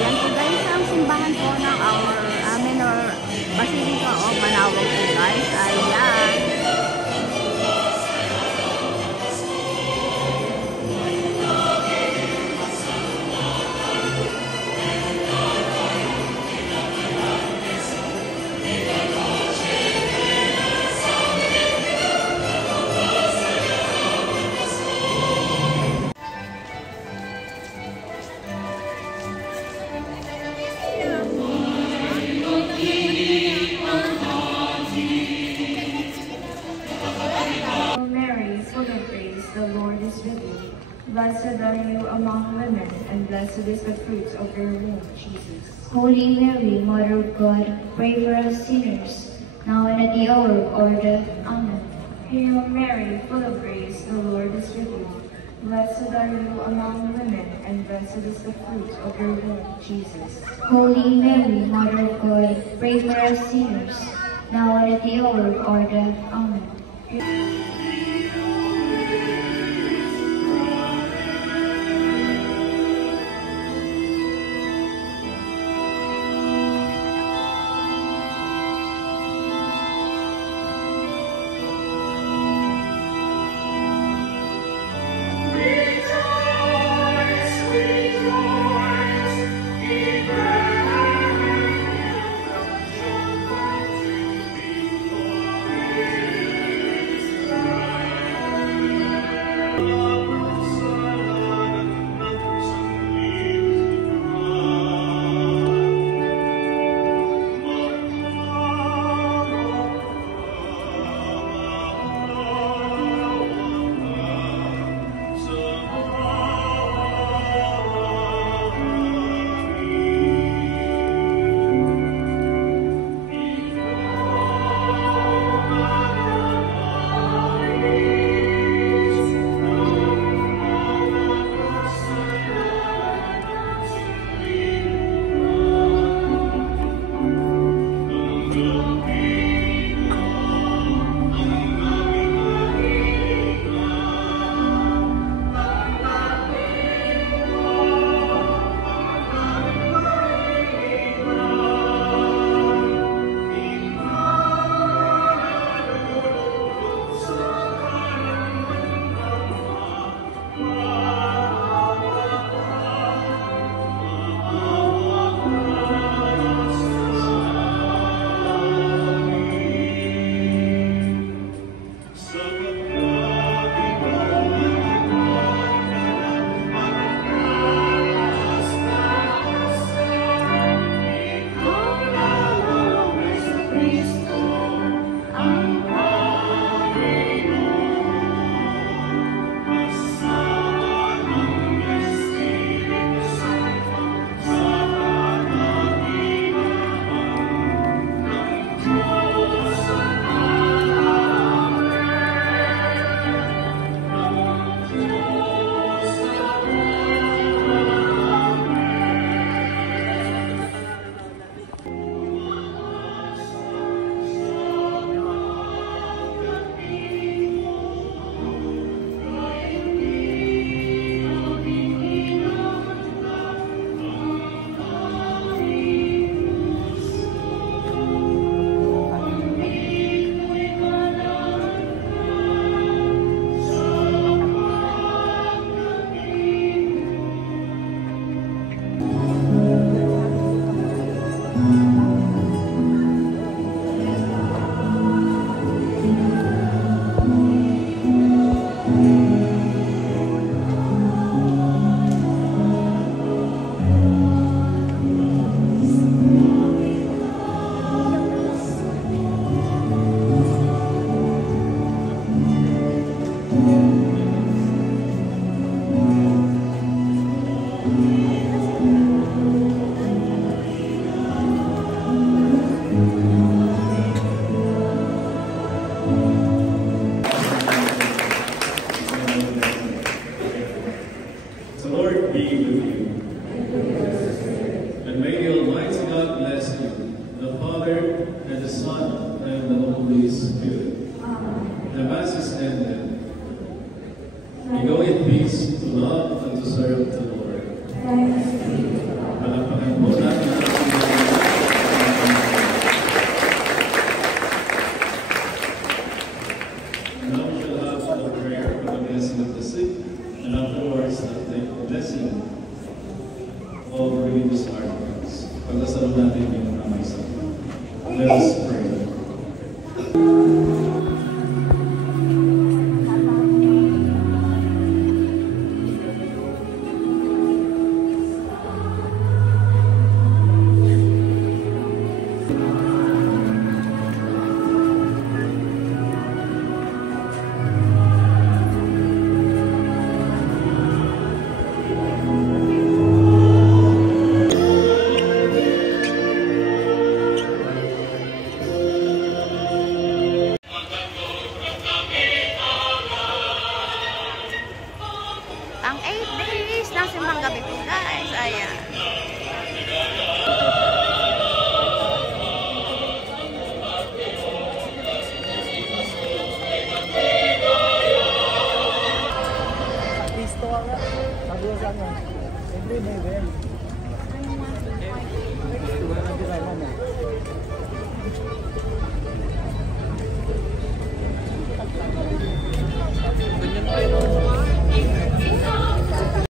Ayan po guys, ang simbahan po ng our Menor Basilica of Manawag po guys. Ayan. Blessed are you among women, and blessed is the fruit of your womb, Jesus. Holy Mary, Mother of God, pray for us sinners, now and at the hour of our death. Amen. Hail Mary, full of grace, the Lord is with you. Blessed are you among women, and blessed is the fruit of your womb, Jesus. Holy Mary, Mother of God, pray for us sinners, now and at the hour of our death. Amen. You go in peace to love and to serve the Lord. Palakpakan Let us pray. Ang 8 days ng simbang gabi po guys. Ayan. Pisto ako. Sabi ko sa ano, every day, well.